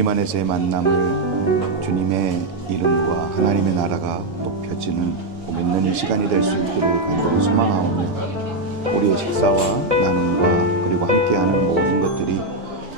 주님 안에서의 만남을 주님의 이름과 하나님의 나라가 높여지는 복 있는 이 시간이 될 수 있기를 간절히 소망하오며 우리의 식사와 나눔과 그리고 함께하는 모든 것들이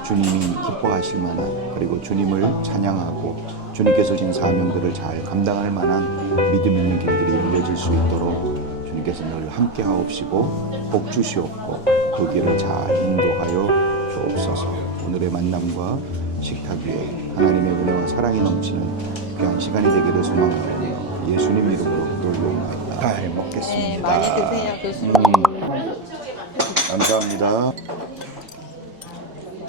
주님이 기뻐하실 만한 그리고 주님을 찬양하고 주님께서 주신 사명들을 잘 감당할 만한 믿음 있는 길들이 열려질 수 있도록 주님께서 늘 함께 하옵시고 복 주시옵고 그 길을 잘 인도하여 주옵소서. 오늘의 만남과 식탁 위에 하나님의 은혜와 사랑이 넘치는 귀한 시간이 되기를 소망하오며 예수님 이름으로 기도드리옵나이다. 잘 먹겠습니다. 네, 많이 드세요, 교수님. 감사합니다.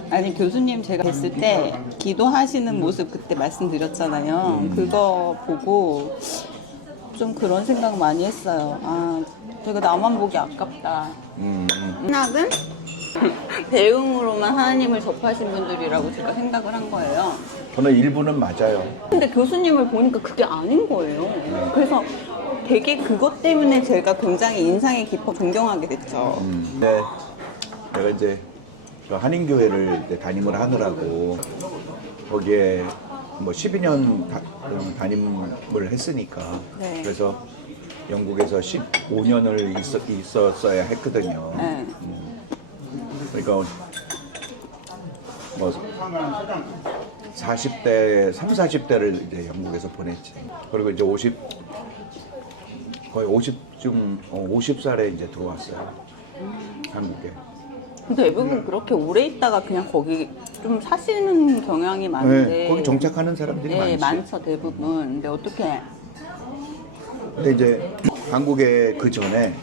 아니, 교수님 제가 뵀을 때 기도하시는 모습 그때 말씀드렸잖아요. 그거 보고 좀 그런 생각 많이 했어요. 아, 제가 나만 보기 아깝다. 신학은 배움으로만 하나님을 접하신 분들이라고 제가 생각을 한 거예요. 저는 일부는 맞아요. 근데 교수님을 보니까 그게 아닌 거예요. 그래서 되게 그것 때문에 제가 굉장히 인상이 깊어 존경하게 됐죠. 네, 내가 이제 저 한인교회를 이제 담임을 하느라고 거기에 뭐 12년 담임을 했으니까 네. 그래서 영국에서 15년을 있었어야 했거든요. 네. 그러니까 뭐 40대, 40대를 이제 영국에서 보냈지. 그리고 이제 거의 50살에 이제 들어왔어요. 한국에. 근데 대부분 그렇게 오래 있다가 그냥 거기 좀 사시는 경향이 많은데. 네, 거기 정착하는 사람들이 네, 많지. 많죠, 대부분. 근데 어떻게. 근데 이제 한국에 그 전에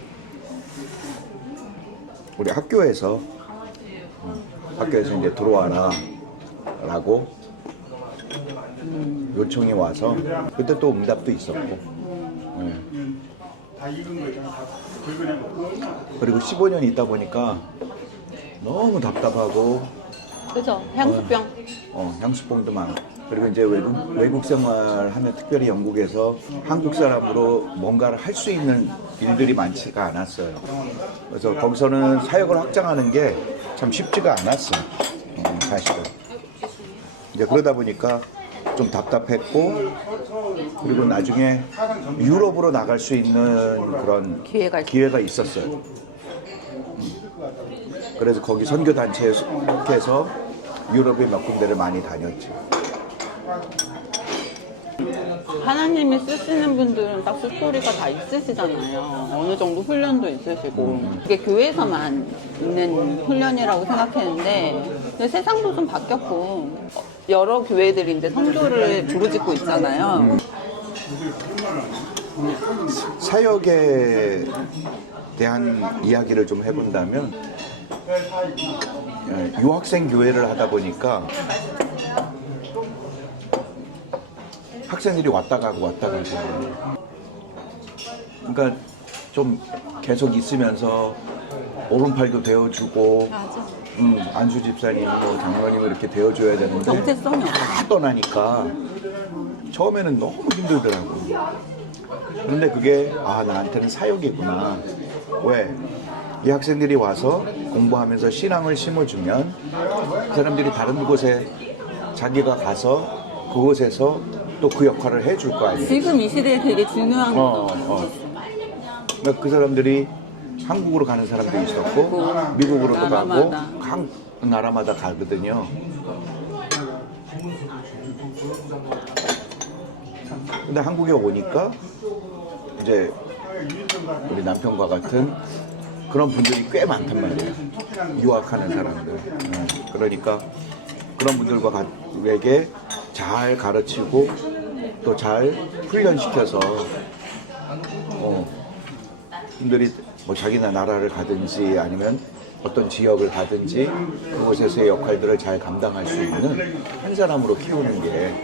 우리 학교에서 이제 들어와라 라고 요청이 와서 그때 또 응답도 있었고 네. 그리고 15년 있다 보니까 너무 답답하고 그죠? 향수병. 향수병도 많고 그리고 이제 외국 생활하면 특별히 영국에서 한국 사람으로 뭔가를 할 수 있는 일들이 많지가 않았어요. 그래서 거기서는 사역을 확장하는 게 참 쉽지가 않았어요. 사실은. 이제 그러다 보니까 좀 답답했고 그리고 나중에 유럽으로 나갈 수 있는 그런 기회가 있었어요. 그래서 거기 선교단체에 속해서 유럽의 몇 군데를 많이 다녔죠. 하나님이 쓰시는 분들은 딱 스토리가 다 있으시잖아요. 어느 정도 훈련도 있으시고. 그게 교회에서만 있는 훈련이라고 생각했는데, 근데 세상도 좀 바뀌었고, 여러 교회들이 이제 선교를 부르짖고 있잖아요. 사역에 대한 이야기를 좀 해본다면 유학생 교회를 하다 보니까 학생들이 왔다 가고 그러니까 좀 계속 있으면서 오른팔도 대어주고 안수 집사님, 뭐 장로님 이렇게 대어줘야 되는데 정체성이 없어요. 다 떠나니까 처음에는 너무 힘들더라고요. 그런데 그게 나한테는 사역이구나. 왜? 이 학생들이 와서 공부하면서 신앙을 심어주면 그 사람들이 다른 곳에 자기가 가서 그곳에서 또 그 역할을 해줄 거 아니에요. 지금 이 시대에 되게 중요한 거죠. 그러니까 그 사람들이 한국으로 가는 사람도 있었고 미국으로도 가고 각 나라마다 가거든요. 근데 한국에 오니까 이제 우리 남편과 같은 그런 분들이 꽤 많단 말이에요. 유학하는 사람들. 그러니까 그런 분들에게 잘 가르치고 또 잘 훈련시켜서 분들이 뭐 자기네 나라를 가든지 아니면 어떤 지역을 가든지 그곳에서의 역할들을 잘 감당할 수 있는 한 사람으로 키우는 게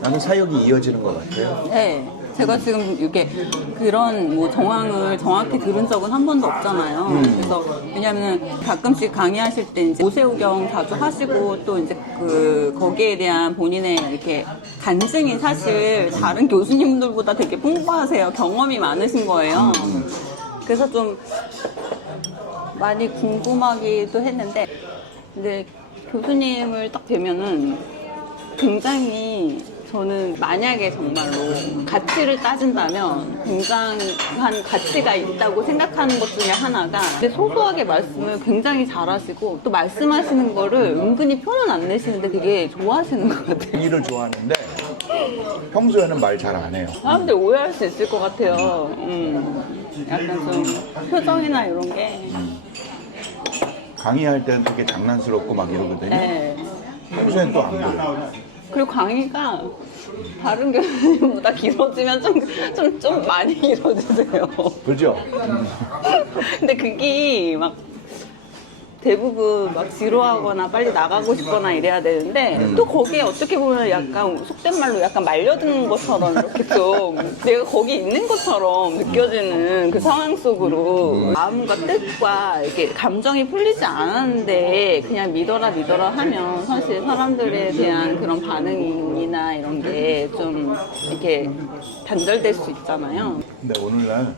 나는 사역이 이어지는 것 같아요. 네. 제가 지금 이게 그런 뭐 정황을 정확히 들은 적은 한 번도 없잖아요. 그래서 왜냐하면 가끔씩 강의하실 때 이제 모세오경 자주 하시고 또 이제 거기에 대한 본인의 이렇게 간증이 사실 다른 교수님들보다 되게 풍부하세요. 경험이 많으신 거예요. 그래서 좀 많이 궁금하기도 했는데 근데 교수님을 딱 뵈면은 굉장히 저는 만약에 정말로 가치를 따진다면 굉장한 가치가 있다고 생각하는 것 중에 하나가 근데 소소하게 말씀을 굉장히 잘하시고 또 말씀하시는 거를 은근히 표는 안 내시는데 되게 좋아하시는 것 같아요. 일을 좋아하는데 평소에는 말 잘 안 해요. 사람들 오해할 수 있을 것 같아요. 약간 좀 표정이나 이런 게. 강의할 때는 되게 장난스럽고 막 이러거든요. 네. 평소엔 또 안 그래요. 그리고 강의가 다른 교수님보다 길어지면 좀 많이 길어지세요. 그죠? 근데 그게 막 대부분 막 지루하거나 빨리 나가고 싶거나 이래야 되는데 또 거기에 어떻게 보면 약간 속된 말로 약간 말려드는 것처럼 이렇게 좀 내가 거기 있는 것처럼 느껴지는 그 상황 속으로 마음과 뜻과 이렇게 감정이 풀리지 않았는데 그냥 믿어라 하면 사실 사람들에 대한 그런 반응이나 이런 게 좀 이렇게 단절될 수 있잖아요. 근데 오늘날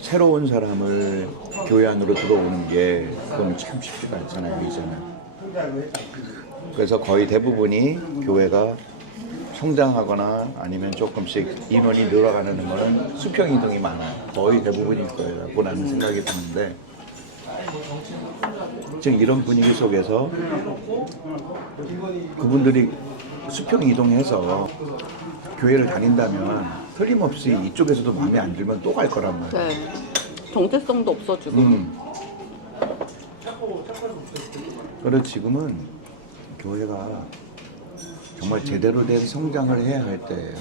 새로운 사람을 교회 안으로 들어오는 게 그건 참 쉽지가 않잖아요, 이제는. 그래서 거의 대부분이 교회가 성장하거나 아니면 조금씩 인원이 늘어가는 거는 수평 이동이 많아요. 거의 대부분일 거라고 나는 생각이 드는데 지금 이런 분위기 속에서 그분들이 수평 이동해서 교회를 다닌다면 틀림없이 이쪽에서도 마음에 안 들면 또 갈 거란 말이에요. 네. 정체성도 없어지고. 그래서 지금은 교회가 정말 제대로 된 성장을 해야 할 때예요.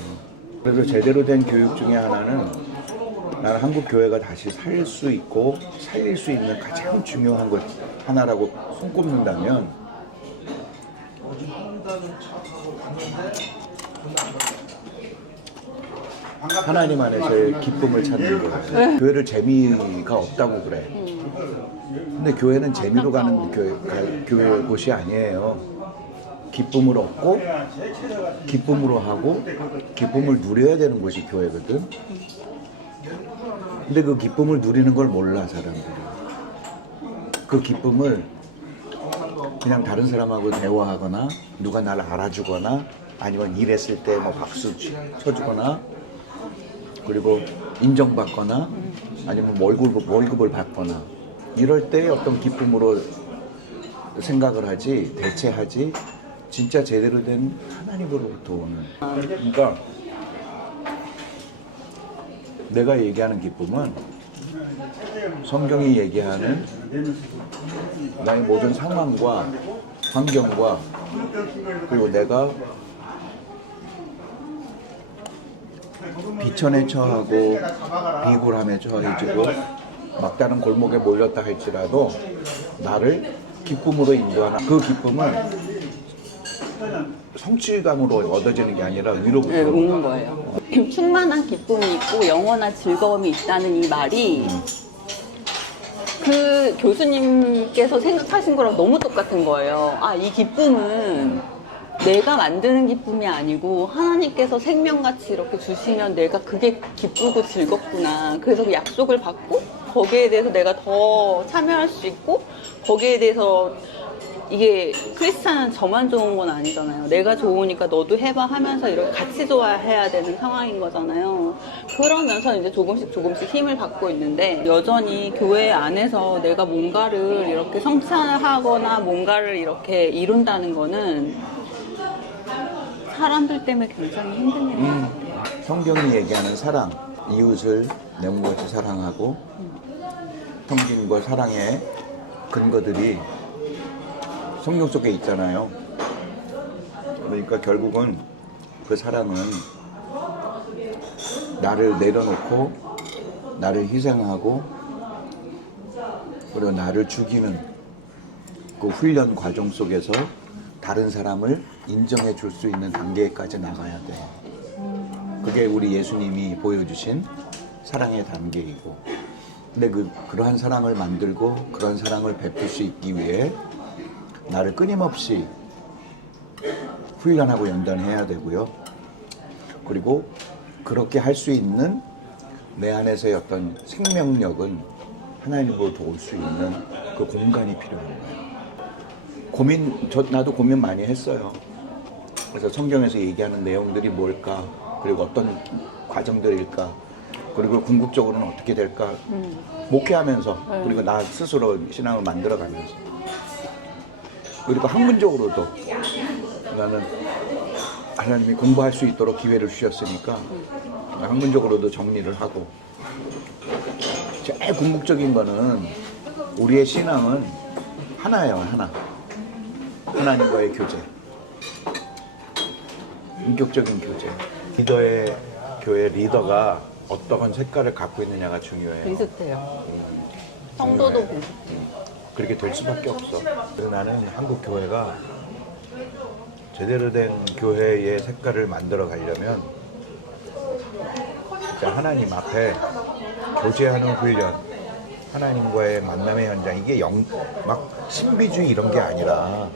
그래서 제대로 된 교육 중에 하나는 나는 한국 교회가 다시 살 수 있고 살릴 수 있는 가장 중요한 것 하나라고 손꼽는다면 하나님 안에서의 기쁨을 찾는 거예요. 교회를 재미가 없다고 그래. 근데 교회는 재미로 가는 교회 곳이 아니에요. 기쁨을 얻고 기쁨으로 하고 기쁨을 누려야 되는 곳이 교회거든. 근데 그 기쁨을 누리는 걸 몰라 사람들이. 그 기쁨을 그냥 다른 사람하고 대화하거나 누가 나를 알아주거나 아니면 일했을 때 뭐 박수 쳐주거나 그리고 인정받거나 아니면 월급을 받거나 이럴 때 어떤 기쁨으로 생각을 하지 대체하지 진짜 제대로 된 하나님으로부터 오는 그러니까 내가 얘기하는 기쁨은 성경이 얘기하는 나의 모든 상황과 환경과 그리고 내가 비천에 처하고 비굴함에 처해지고 막다른 골목에 몰렸다 할지라도 나를 기쁨으로 인도하는 그 기쁨은 성취감으로 얻어지는 게 아니라 위로부터 네, 오는 거예요. 충만한 기쁨이 있고 영원한 즐거움이 있다는 이 말이 그 교수님께서 생각하신 거랑 너무 똑같은 거예요. 아, 이 기쁨은 내가 만드는 기쁨이 아니고 하나님께서 생명같이 이렇게 주시면 내가 그게 기쁘고 즐겁구나. 그래서 그 약속을 받고 거기에 대해서 내가 더 참여할 수 있고 거기에 대해서 이게 크리스찬은 저만 좋은 건 아니잖아요. 내가 좋으니까 너도 해봐 하면서 이렇게 같이 좋아해야 되는 상황인 거잖아요. 그러면서 이제 조금씩 힘을 받고 있는데 여전히 교회 안에서 내가 뭔가를 이렇게 성취하거나 뭔가를 이렇게 이룬다는 거는 사람들 때문에 굉장히 힘든 일인 것 같아요. 성경이 얘기하는 사랑, 이웃을 내 몸같이 사랑하고 섬김과 사랑의 근거들이 성경 속에 있잖아요. 그러니까 결국은 그 사랑은 나를 내려놓고 나를 희생하고 그리고 나를 죽이는 그 훈련 과정 속에서 다른 사람을 인정해 줄 수 있는 단계까지 나가야 돼. 그게 우리 예수님이 보여주신 사랑의 단계이고 근데 그러한 사랑을 만들고 그런 사랑을 베풀 수 있기 위해 나를 끊임없이 훈련하고 연단해야 되고요. 그리고 그렇게 할 수 있는 내 안에서의 어떤 생명력은 하나님으로부터 올 수 있는 그 공간이 필요한 거예요. 나도 고민 많이 했어요. 그래서 성경에서 얘기하는 내용들이 뭘까, 그리고 어떤 과정들일까, 그리고 궁극적으로는 어떻게 될까, 목회하면서, 그리고 나 스스로 신앙을 만들어가면서, 그리고 학문적으로도 나는 하나님이 공부할 수 있도록 기회를 주셨으니까 학문적으로도 정리를 하고, 제일 궁극적인 거는 우리의 신앙은 하나예요. 하나. 하나님과의 교제, 인격적인 교제. 리더의 교회 리더가 어떠한 색깔을 갖고 있느냐가 중요해요. 비슷해요. 성도도 비슷해요. 그렇게 될 수밖에 없어. 그래서 나는 한국 교회가 제대로 된 교회의 색깔을 만들어 가려면 진짜 하나님 앞에 교제하는 훈련, 하나님과의 만남의 현장, 이게 막 신비주의 이런 게 아니라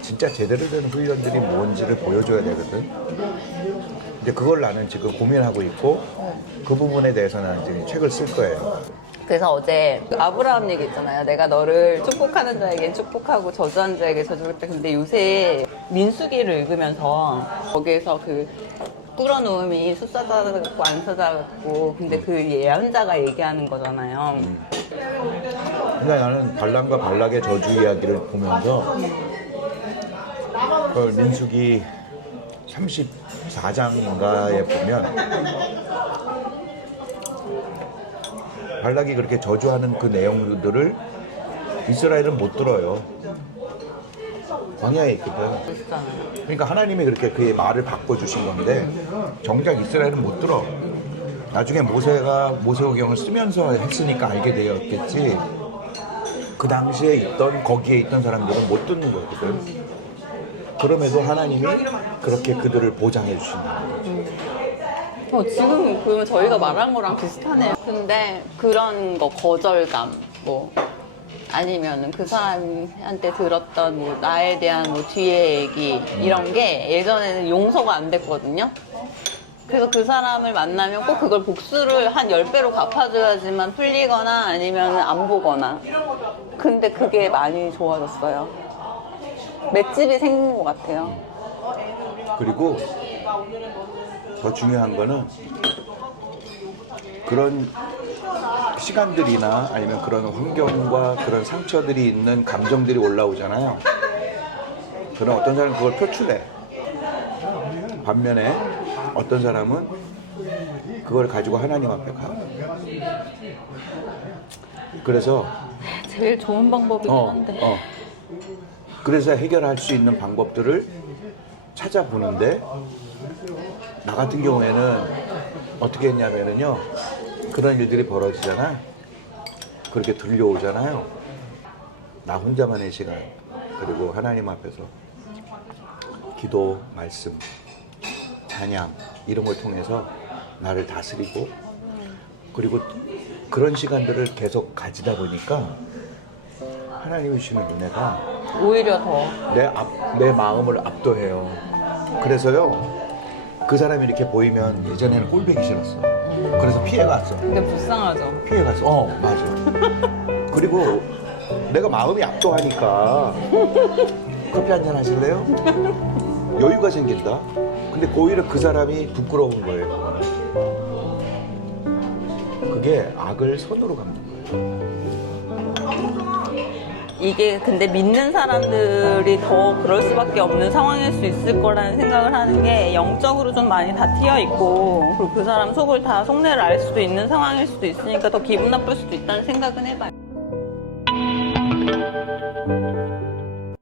진짜 제대로 된 훈련들이 뭔지를 보여줘야 되거든. 근데 그걸 나는 지금 고민하고 있고, 그 부분에 대해서 나는 지금 책을 쓸 거예요. 그래서 어제 아브라함 얘기 있잖아요. 내가 너를 축복하는 자에겐 축복하고 저주하는 자에게 저주했다. 근데 요새 민수기를 읽으면서 거기에서 그 뚫어놓음이 숫사자 같고 안사자 같고, 근데 그 예언자가 얘기하는 거잖아요. 근데 나는 발람과 발락의 저주 이야기를 보면서 그 민수기 34장인가에 보면 발락이 그렇게 저주하는 그 내용들을 이스라엘은 못 들어요. 광야에 있거든. 그러니까 하나님이 그렇게 그의 말을 바꿔주신 건데 정작 이스라엘은 못 들어. 나중에 모세가 모세오경을 쓰면서 했으니까 알게 되었겠지, 그 당시에 거기에 있던 사람들은 못 듣는 거거든. 그럼에도 하나님이 그렇게 그들을 보장해 주신다는 거죠. 지금 그러면 저희가 말한 거랑 비슷하네요. 근데 그런 거, 거절감, 뭐 아니면은 그 사람한테 들었던 뭐 나에 대한 뭐 뒤에 얘기, 이런 게 예전에는 용서가 안 됐거든요. 그래서 그 사람을 만나면 꼭 그걸 복수를 한 10배로 갚아줘야지만 풀리거나 아니면 안 보거나. 근데 그게 많이 좋아졌어요. 맷집이 생긴 것 같아요. 그리고 더 중요한 거는 그런 시간들이나 아니면 그런 환경과 그런 상처들이 있는 감정들이 올라오잖아요. 그럼 어떤 사람은 그걸 표출해. 반면에 어떤 사람은 그걸 가지고 하나님 앞에 가. 그래서 제일 좋은 방법이긴 한데. 그래서 해결할 수 있는 방법들을 찾아보는데, 나 같은 경우에는 어떻게 했냐면요, 그런 일들이 벌어지잖아요. 그렇게 들려오잖아요. 나 혼자만의 시간, 그리고 하나님 앞에서 기도, 말씀, 찬양 이런 걸 통해서 나를 다스리고, 그리고 그런 시간들을 계속 가지다 보니까 하나님이 주시는 은혜가 오히려 더. 내 마음을 압도해요. 그래서요, 그 사람이 이렇게 보이면 예전에는 꼴보기 싫었어. 그래서 피해갔어. 근데 불쌍하죠. 피해갔어. 맞아. 그리고 내가 마음이 압도하니까 커피 한잔 하실래요? 여유가 생긴다. 근데 오히려 그 사람이 부끄러운 거예요. 그게 악을 선으로 갚는 거예요. 이게 근데 믿는 사람들이 더 그럴 수밖에 없는 상황일 수 있을 거라는 생각을 하는 게, 영적으로 좀 많이 다 튀어 있고, 그리고 그 사람 속을 다 속내를 알 수도 있는 상황일 수도 있으니까 더 기분 나쁠 수도 있다는 생각은 해봐요.